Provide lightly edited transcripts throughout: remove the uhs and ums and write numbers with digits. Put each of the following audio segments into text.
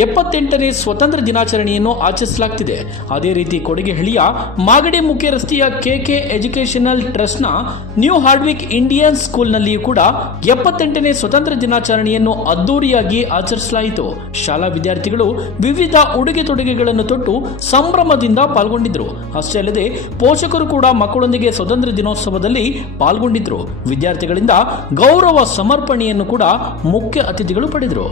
78ನೇ ಸ್ವಾತಂತ್ರ್ಯ ದಿನಾಚರಣೆಯನ್ನು ಆಚರಿಸಲಾಗುತ್ತಿದೆ. ಅದೇ ರೀತಿ ಕೊಡಗೇಹಳ್ಳಿಯ ಮಾಗಡಿ ಮುಖ್ಯ ರಸ್ತೆಯ ಕೆಕೆ ಎಜುಕೇಷನಲ್ ಟ್ರಸ್ಟ್ನ ನ್ಯೂ ಹಾರ್ಡ್ವಿಕ್ ಇಂಡಿಯನ್ ಸ್ಕೂಲ್ನಲ್ಲಿಯೂ ಕೂಡ 78ನೇ ಸ್ವಾತಂತ್ರ್ಯ ದಿನಾಚರಣೆಯನ್ನು ಅದ್ದೂರಿಯಾಗಿ ಆಚರಿಸಲಾಯಿತು. ಶಾಲಾ ವಿದ್ಯಾರ್ಥಿಗಳು ವಿವಿಧ ಉಡುಗೆ ತೊಡುಗೆಗಳನ್ನು ತೊಟ್ಟು ಸಂಭ್ರಮದಿಂದ ಪಾಲ್ಗೊಂಡಿದ್ದರು. ಅಷ್ಟೇ ಅಲ್ಲದೆ ಪೋಷಕರು ಕೂಡ ಮಕ್ಕಳೊಂದಿಗೆ ಸ್ವಾತಂತ್ರ್ಯ ದಿನೋತ್ಸವದಲ್ಲಿ ಪಾಲ್ಗೊಂಡಿದ್ದರು. ವಿದ್ಯಾರ್ಥಿಗಳಿಂದ ಗೌರವ ಸಮರ್ಪಣೆಯನ್ನು ಕೂಡ ಮುಖ್ಯ ಅತಿಥಿಗಳು ಪಡೆದರು.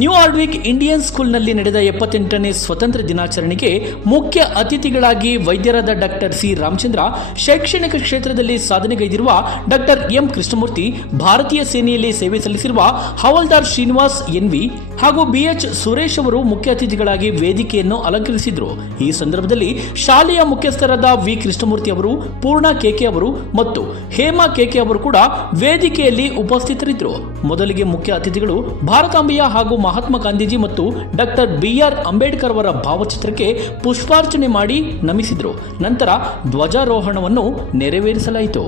ನ್ಯೂ ಹಾರ್ಡ್ವಿಕ್ ಇಂಡಿಯನ್ ಸ್ಕೂಲ್ನಲ್ಲಿ ನಡೆದ 78ನೇ ಸ್ವಾತಂತ್ರ್ಯ ದಿನಾಚರಣೆಗೆ ಮುಖ್ಯ ಅತಿಥಿಗಳಾಗಿ ವೈದ್ಯರಾದ ಡಾಕ್ಟರ್ ಸಿ ರಾಮಚಂದ್ರ, ಶೈಕ್ಷಣಿಕ ಕ್ಷೇತ್ರದಲ್ಲಿ ಸಾಧನೆಗೈದಿರುವ ಡಾಕ್ಟರ್ ಎಂ ಕೃಷ್ಣಮೂರ್ತಿ, ಭಾರತೀಯ ಸೇನೆಯಲ್ಲಿ ಸೇವೆ ಸಲ್ಲಿಸಿರುವ ಹವಾಲ್ದಾರ್ ಶ್ರೀನಿವಾಸ್ ಎನ್ವಿ ಹಾಗೂ ಬಿಎಚ್ ಸುರೇಶ್ ಅವರು ಮುಖ್ಯ ಅತಿಥಿಗಳಾಗಿ ವೇದಿಕೆಯನ್ನು ಅಲಂಕರಿಸಿದರು. ಈ ಸಂದರ್ಭದಲ್ಲಿ ಶಾಲೆಯ ಮುಖ್ಯಸ್ಥರಾದ ವಿ ಕೃಷ್ಣಮೂರ್ತಿ ಅವರು, ಪೂರ್ಣ ಕೆಕೆ ಅವರು ಮತ್ತು ಹೇಮಾ ಕೆಕೆ ಅವರು ಕೂಡ ವೇದಿಕೆಯಲ್ಲಿ ಉಪಸ್ಥಿತರಿದ್ದರು. ಮೊದಲಿಗೆ ಮುಖ್ಯ ಅತಿಥಿಗಳು ಭಾರತಾಂಬೆಯ ಹಾಗೂ ಮಹಾತ್ಮ ಗಾಂಧೀಜಿ ಮತ್ತು ಡಾಕ್ಟರ್ ಬಿಆರ್ ಅಂಬೇಡ್ಕರ್ ಅವರ ಭಾವಚಿತ್ರಕ್ಕೆ ಪುಷ್ಪಾರ್ಚನೆ ಮಾಡಿ ನಮಿಸಿದರು. ನಂತರ ಧ್ವಜಾರೋಹಣವನ್ನು ನೆರವೇರಿಸಲಾಯಿತು.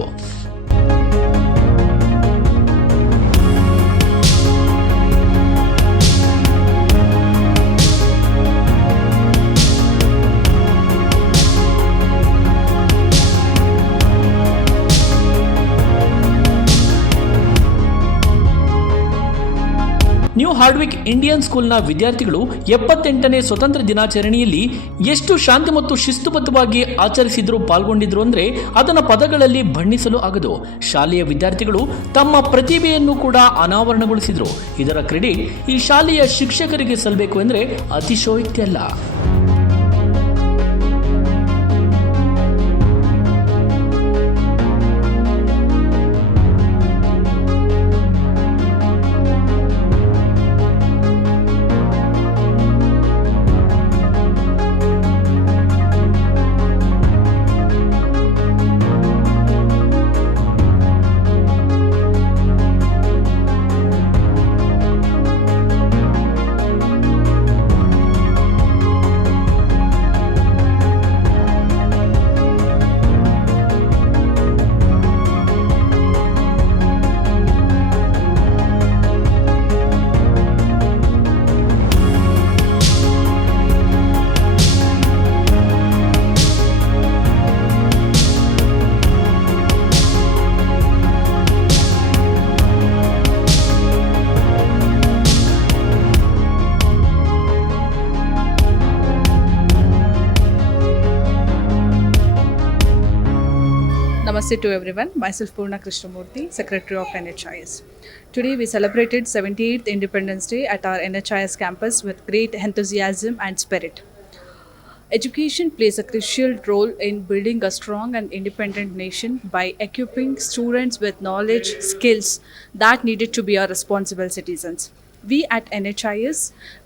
ನ್ಯೂ ಹಾರ್ಡ್ವಿಕ್ ಇಂಡಿಯನ್ ಸ್ಕೂಲ್ನ ವಿದ್ಯಾರ್ಥಿಗಳು 78ನೇ ಸ್ವಾತಂತ್ರ್ಯ ದಿನಾಚರಣೆಯಲ್ಲಿ ಎಷ್ಟು ಶಾಂತಿ ಮತ್ತು ಶಿಸ್ತುಬದ್ಧವಾಗಿ ಆಚರಿಸಿದ್ರು, ಪಾಲ್ಗೊಂಡಿದ್ರು ಅಂದ್ರೆ ಅದನ್ನ ಪದಗಳಲ್ಲಿ ಬಣ್ಣಿಸಲು ಆಗದು. ಶಾಲೆಯ ವಿದ್ಯಾರ್ಥಿಗಳು ತಮ್ಮ ಪ್ರತಿಭೆಯನ್ನು ಕೂಡ ಅನಾವರಣಗೊಳಿಸಿದ್ರು. ಇದರ ಕ್ರೆಡಿಟ್ ಈ ಶಾಲೆಯ ಶಿಕ್ಷಕರಿಗೆ ಸಲ್ಲಬೇಕು ಎಂದ್ರೆ ಅತಿಶಯೋಕ್ತಿ ಅಲ್ಲ. Namaste to everyone. Myself Purna Krishnamurthy, Secretary of NHIS. Today we celebrated 78th Independence Day at our NHIS campus with great enthusiasm and spirit. Education plays a crucial role in building a strong and independent nation by equipping students with knowledge, skills that needed to be our responsible citizens. We at NHIS,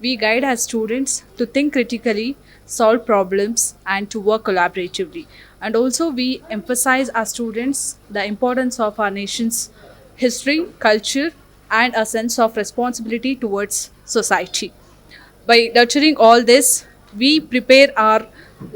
we guide our students to think critically, solve problems and to work collaboratively. And also we emphasize our students the importance of our nation's history, culture and a sense of responsibility towards society. By nurturing all this, we prepare our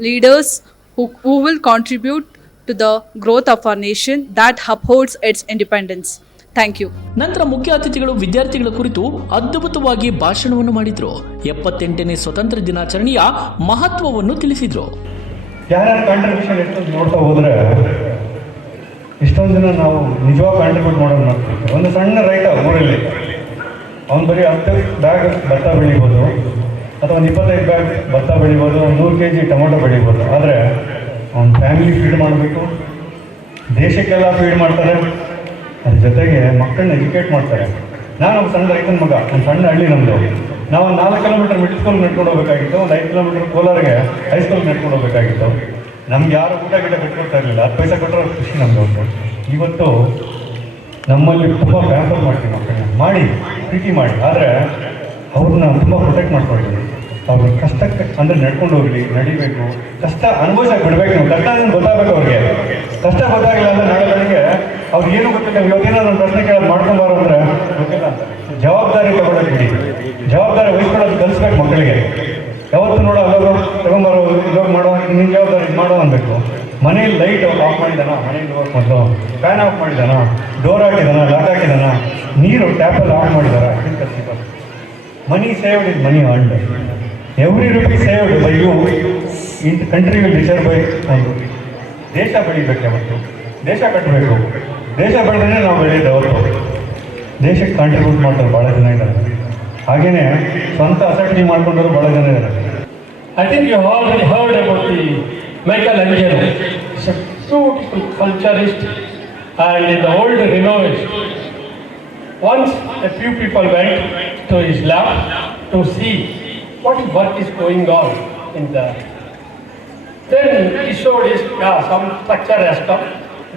leaders who will contribute to the growth of our nation that upholds its independence. Thank you. ನಂತರ ಮುಖ್ಯ ಅತಿಥಿಗಳು ವಿದ್ಯಾರ್ಥಿಗಳ ಕುರಿತು ಅದ್ಭುತವಾಗಿ ಭಾಷಣವನ್ನು ಮಾಡಿದ್ರು. 78ನೇ ಸ್ವಾತಂತ್ರ್ಯ ದಿನಾಚರಣೆಯ ಮಹತ್ವವನ್ನು ತಿಳಿಸಿದ್ರು. ಯಾರ್ಯಾರ ಕಾಂಟ್ರಿಬ್ಯೂಷನ್ ಎಷ್ಟು ನೋಡ್ತಾ ಹೋದ್ರೆ ಇಷ್ಟೊಂದು ಜನ ನಾವು ನಿಜವಾಗ ಕಾಂಟ್ರಿಬ್ಯೂಟ್ ಮಾಡೋದು ಮಾಡ್ತೀವಿ. ಒಂದು ಸಣ್ಣ ರೈತ ಊರಲ್ಲಿ ಅವ್ನು ಬರೀ 10 ಬ್ಯಾಗ್ ಭತ್ತ ಬೆಳಿಬೋದು, ಅಥವಾ ಒಂದು 25 ಬ್ಯಾಗ್ ಭತ್ತ ಬೆಳಿಬೋದು, 100 kg ಟೊಮೊಟೊ ಬೆಳಿಬೋದು. ಆದರೆ ಅವ್ನ ಫ್ಯಾಮಿಲಿ ಫೀಡ್ ಮಾಡಬೇಕು, ದೇಶಕ್ಕೆಲ್ಲ ಫೀಡ್ ಮಾಡ್ತಾರೆ, ಅದ್ರ ಜೊತೆಗೆ ಮಕ್ಕಳನ್ನ ಎಜುಕೇಟ್ ಮಾಡ್ತಾರೆ. ನಾನು ಒಬ್ಬ ಸಣ್ಣ ರೈತನ ಮಗ, ಒಂದು ಸಣ್ಣ ಹಳ್ಳಿ ನಮ್ಮದು. ನಾವು ಒಂದು 4 ಕಿಲೋಮೀಟರ್ ಮಿಡ್ಲ್ ಸ್ಕೂಲ್ ನಡ್ಕೊಂಡು ಹೋಗಬೇಕಾಗಿತ್ತು, ಒಂದು 5 ಕಿಲೋಮೀಟರ್ ಕೋಲಾರಿಗೆ ಹೈಸ್ಕೂಲ್ ನಡ್ಕೊಂಡು ಹೋಗಬೇಕಾಗಿತ್ತು. ನಮ್ಗೆ ಯಾರು ಊಟ ಕಟ್ಕೊಡ್ತಾ ಇರಲಿಲ್ಲ, 10 ಪೈಸೆ ಕೊಟ್ಟರೆ ಖುಷಿ ನಮ್ಗೆ ಒಂದು. ಇವತ್ತು ನಮ್ಮಲ್ಲಿ ತುಂಬ ಪ್ಯಾಂಪರ್ ಮಾಡ್ತೀವಿ ಮಕ್ಕಳನ್ನ, ಮಾಡಿ ಪ್ರೀತಿ ಮಾಡಿ, ಆದರೆ ಅವ್ರನ್ನ ತುಂಬ ಪ್ರೊಟೆಕ್ಟ್ ಮಾಡ್ಕೊಳ್ತೀವಿ. ಅವ್ರ ಕಷ್ಟಕ್ಕೆ ಅಂದರೆ ನಡ್ಕೊಂಡು ಹೋಗಲಿ, ನಡಿಬೇಕು, ಕಷ್ಟ ಅನುಭವಿಸಕ್ಕೆ ಬಿಡ್ಬೇಕು. ನಾವು ಕಷ್ಟ ಅಂದ್ರೆ ಗೊತ್ತಾಗಬೇಕು ಅವ್ರಿಗೆ. ಕಷ್ಟ ಗೊತ್ತಾಗಿಲ್ಲ ಅಂದರೆ ನಾಳೆ ಬೆಳಗ್ಗೆ ಅವ್ರಿಗೆ ಏನು ಗೊತ್ತಿಲ್ಲ, ಇವತ್ತೇನೋ ನನ್ನ ಪ್ರಶ್ನೆ ಕೇಳೋದು ಮಾಡ್ಕೊಂಬಾರೋ ಅಂದರೆ ಗೊತ್ತಿಲ್ಲ ಅಂತ. ಜವಾಬ್ದಾರಿ ತಗೊಳ್ಳೋದು ಬಿಡಿ, ಜವಾಬ್ದಾರಿ ವಹಿಸ್ಕೊಳ್ಳೋದು ಕಲಿಸ್ಬೇಕು ಮಕ್ಕಳಿಗೆ. ಯಾವತ್ತು ನೋಡೋ ಅಲ್ಲೋಗೋ ತಗೊಂಬಾರೋ, ಇವಾಗ ಮಾಡೋ, ನಿನ್ನ ಜವಾಬ್ದಾರಿ ಇದು ಮಾಡೋ ಅನ್ಬೇಕು. ಮನೇಲಿ ಲೈಟ್ ಆಫ್ ಮಾಡಿದಾನ, ಮನೇಲಿ ಹೋಗಿ ಮೊದಲು ಫ್ಯಾನ್ ಆಫ್ ಮಾಡಿದಾನ, ಡೋರ್ ಹಾಕಿದಾನ, ಲಾಕ್ ಹಾಕಿದಾನ, ನೀರು ಟ್ಯಾಪಲ್ಲಿ ಆಫ್ ಮಾಡಿದಾರ, ಇದನ್ನು ಕಲಿಸಿದ್ದಾರೆ. Money saved is money earned. Every rupee saved by you in country will reserve by ಒಂದು. ದೇಶ ಬೆಳಿಬೇಕು ಯಾವತ್ತು, ದೇಶ ಕಟ್ಟಬೇಕು. ದೇಶ ಬೆಳೆದ್ರೆ ನಾವು ಬೆಳೆಯೋದು ಯಾವತ್ತು. ದೇಶಕ್ಕೆ ಕಾಂಟ್ರಿಬ್ಯೂಟ್ ಮಾಡ್ತಾರೆ ಭಾಳ ಜನ ಇದ್ದಾರೆ. ಹಾಗೆಯೇ ಸ್ವಂತ ಅಸಟ್ಟಿ ಮಾಡ್ಕೊಂಡವರು ಭಾಳ ಜನ ಇದ್ದಾರೆ. I think you have already heard about the Michelangelo. He's a beautiful sculpturist and in the old Renaissance. Once a few people went to his lab to see what work is going on in the. Then he showed his, some structure has come.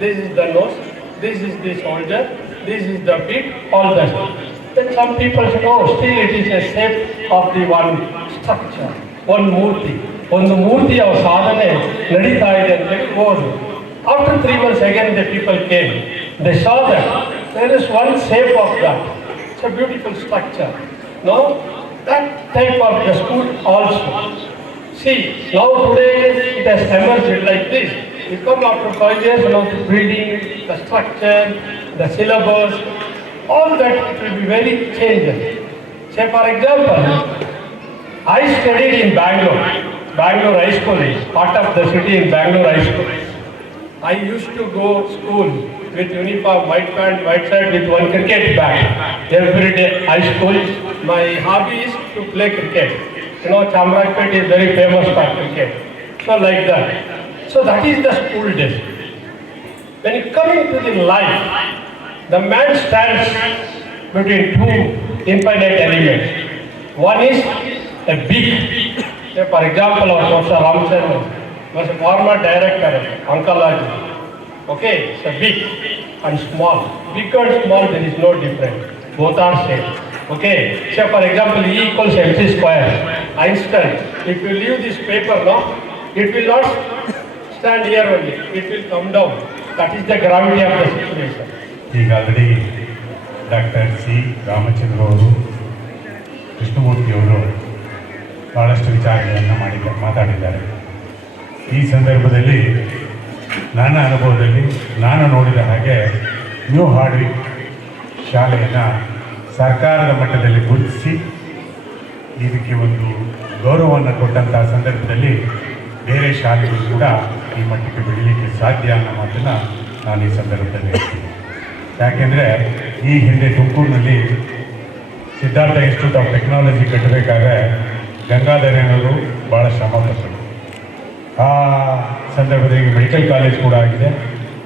This is the nose, this is the shoulder, this is the feet, all that. Then some people said, oh, still it is a shape of the one structure, one murti. ಒಂದು ಮೂರ್ತಿಯ ಸಾಧನೆ ನಡೀತಾ ಇದೆ ಅಂತ ಹೇಳಿ ಹೋದ್ರು. After 3 months again the people came. They saw that there is one shape of that. It's a beautiful structure. Now that type of the school also. See, now today it has emerged like this. You come after 5 years, now the building, the structure, the syllabus, all that it will be very changed. Say for example, I studied in Bangalore High School, part of the city in Bangalore High School. I used to go school with uniform, white pant, white shirt with one cricket bat. Every day high school, my hobby is to play cricket. You know, Chamrajpet is very famous for cricket. So like that. So that is the school days. When you come into the life, the man stands between two infinite elements. One is a big, say for example, our Professor Ramchandran was a former director of oncology. Okay, so big and small. Big and small, there is no difference. Both are same. Okay, say for example, E equals mc square. Einstein, if you leave this paper now, it will not stand here only. It will come down. That is the gravity of the situation. ಈಗ already doctor C Ramachandra ಅವರು, ಕೃಷ್ಣಮೂರ್ತಿಯವರು ಭಾಳಷ್ಟು ವಿಚಾರಗಳನ್ನು ಮಾತಾಡಿದ್ದಾರೆ. ಈ ಸಂದರ್ಭದಲ್ಲಿ ನನ್ನ ಅನುಭವದಲ್ಲಿ ನಾನು ನೋಡಿದ ಹಾಗೆ ನ್ಯೂ ಹಾರ್ಡ್ವಿಕ್ ಶಾಲೆಯನ್ನು ಸರ್ಕಾರದ ಮಟ್ಟದಲ್ಲಿ ಗುರುತಿಸಿ ಇದಕ್ಕೆ ಒಂದು ಗೌರವವನ್ನು ಕೊಟ್ಟಂಥ ಸಂದರ್ಭದಲ್ಲಿ ಬೇರೆ ಶಾಲೆಗಳು ಕೂಡ ಈ ಮಟ್ಟಕ್ಕೆ ಬೆಳೀಲಿಕ್ಕೆ ಸಾಧ್ಯ ಅನ್ನೋ ಮಾತನ್ನು ನಾನು ಈ ಸಂದರ್ಭದಲ್ಲಿ ಹೇಳ್ತೀನಿ. ಯಾಕೆಂದರೆ ಈ ಹಿಂದೆ ತುಮಕೂರಿನಲ್ಲಿ ಸಿದ್ಧಾರ್ಥ ಇನ್ಸ್ಟಿಟ್ಯೂಟ್ ಆಫ್ ಟೆಕ್ನಾಲಜಿ ಕಟ್ಟಬೇಕಾದ್ರೆ ಗಂಗಾಧರನವರು ಭಾಳ ಶ್ರಮಪಟ್ಟರು. ಆ ಸಂದರ್ಭದಲ್ಲಿ ಮೆಡಿಕಲ್ ಕಾಲೇಜ್ ಕೂಡ ಆಗಿದೆ.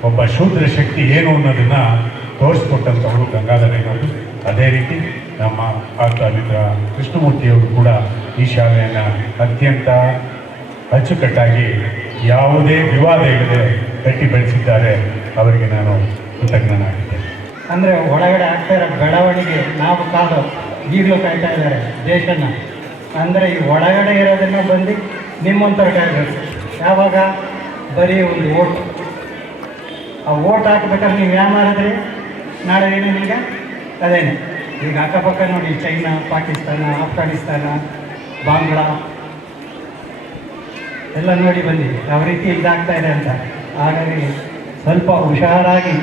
ಒಬ್ಬ ಶೂದ್ರ ಶಕ್ತಿ ಏನು ಅನ್ನೋದನ್ನು ತೋರಿಸ್ಕೊಟ್ಟಂಥವರು ಗಂಗಾಧರನವರು. ಅದೇ ರೀತಿ ನಮ್ಮ ಆಪ್ತ ಕೃಷ್ಣಮೂರ್ತಿಯವರು ಕೂಡ ಈ ಶಾಲೆಯನ್ನು ಅತ್ಯಂತ ಅಚ್ಚುಕಟ್ಟಾಗಿ ಯಾವುದೇ ವಿವಾದ ಇಲ್ಲದೆ ಕಟ್ಟಿ ಬೆಳೆಸಿದ್ದಾರೆ. ಅವರಿಗೆ ನಾನು ಕೃತಜ್ಞನಾಗಿದ್ದೇನೆ. ಅಂದರೆ ಒಳಗಡೆ ಆಗ್ತಾ ಇರೋ ಬೆಳವಣಿಗೆ ನಾವು ಕಾದು ಈಗಲೂ ಕಾಯ್ತಾ ಇದ್ದಾರೆ ದೇಶನ. ಅಂದರೆ ಈ ಒಳಗಡೆ ಇರೋದನ್ನು ಬಂದು ನಿಮ್ಮಂಥವ್ರು ಕಾಯ್ಬೇಕು. ಯಾವಾಗ ಬರೀ ಒಂದು ಓಟ್, ಆ ಓಟ್ ಹಾಕ್ಬೇಕಾದ್ರೆ ನೀವು ಯಾವ ಮಾಡಿದ್ರಿ, ನಾಳೆ ಏನು ನಿಮಗೆ ಅದೇನೆ. ಈಗ ಅಕ್ಕಪಕ್ಕ ನೋಡಿ, ಚೈನಾ, ಪಾಕಿಸ್ತಾನ, ಆಫ್ಘಾನಿಸ್ತಾನ, ಬಾಂಗ್ಲಾ ಎಲ್ಲ ನೋಡಿ ಬನ್ನಿ ಯಾವ ರೀತಿ ಇದಾಗ್ತಾ ಇದೆ ಅಂತ. ಹಾಗಾಗಿ ಸ್ವಲ್ಪ ಹುಷಾರಾಗಿ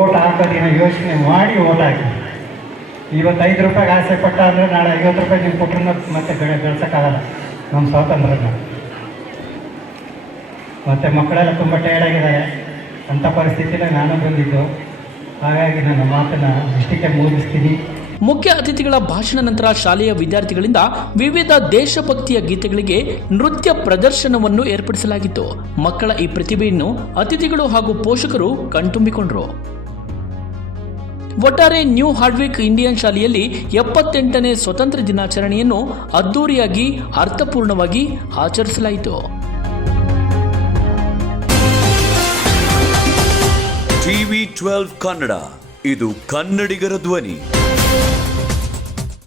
ಓಟ್ ಹಾಕೋದಿನ ಯೋಚನೆ ಮಾಡಿ ಓಟ್ ಹಾಕಿ. ಇವತ್ತು 5 ರೂಪಾಯಿಗೆ ಆಸೆ ಪಟ್ಟ ಅಂದರೆ ನಾಳೆ 50 ರೂಪಾಯಿ ನೀವು ಕೊಟ್ಟರು ಮತ್ತೆ ಗಳಿಸೋಕ್ಕಾಗಲ್ಲ ನಮ್ಮ ಸ್ವಾತಂತ್ರ್ಯನ. ಮತ್ತು ಮಕ್ಕಳೆಲ್ಲ ತುಂಬ ಟಯರ್ಡಾಗಿದ್ದಾರೆ. ಅಂಥ ಪರಿಸ್ಥಿತಿನ ನಾನು ಬಂದಿದ್ದು. ಹಾಗಾಗಿ ನನ್ನ ಮಾತನ್ನು ಇಷ್ಟಕ್ಕೆ ಮುಗಿಸ್ತೀನಿ. ಮುಖ್ಯ ಅತಿಥಿಗಳ ಭಾಷಣ ನಂತರ ಶಾಲೆಯ ವಿದ್ಯಾರ್ಥಿಗಳಿಂದ ವಿವಿಧ ದೇಶಭಕ್ತಿಯ ಗೀತೆಗಳಿಗೆ ನೃತ್ಯ ಪ್ರದರ್ಶನವನ್ನು ಏರ್ಪಡಿಸಲಾಗಿತ್ತು. ಮಕ್ಕಳ ಈ ಪ್ರತಿಭೆಯನ್ನು ಅತಿಥಿಗಳು ಹಾಗೂ ಪೋಷಕರು ಕಣ್ತುಂಬಿಕೊಂಡರು. ಒಟ್ಟಾರೆ ನ್ಯೂ ಹಾರ್ಡ್ವಿಕ್ ಇಂಡಿಯನ್ ಶಾಲೆಯಲ್ಲಿ 78ನೇ ಸ್ವತಂತ್ರ ದಿನಾಚರಣೆಯನ್ನು ಅದ್ದೂರಿಯಾಗಿ ಅರ್ಥಪೂರ್ಣವಾಗಿ ಆಚರಿಸಲಾಯಿತು. TV12 ಕನ್ನಡ, ಇದು ಕನ್ನಡಿಗರ ಧ್ವನಿ.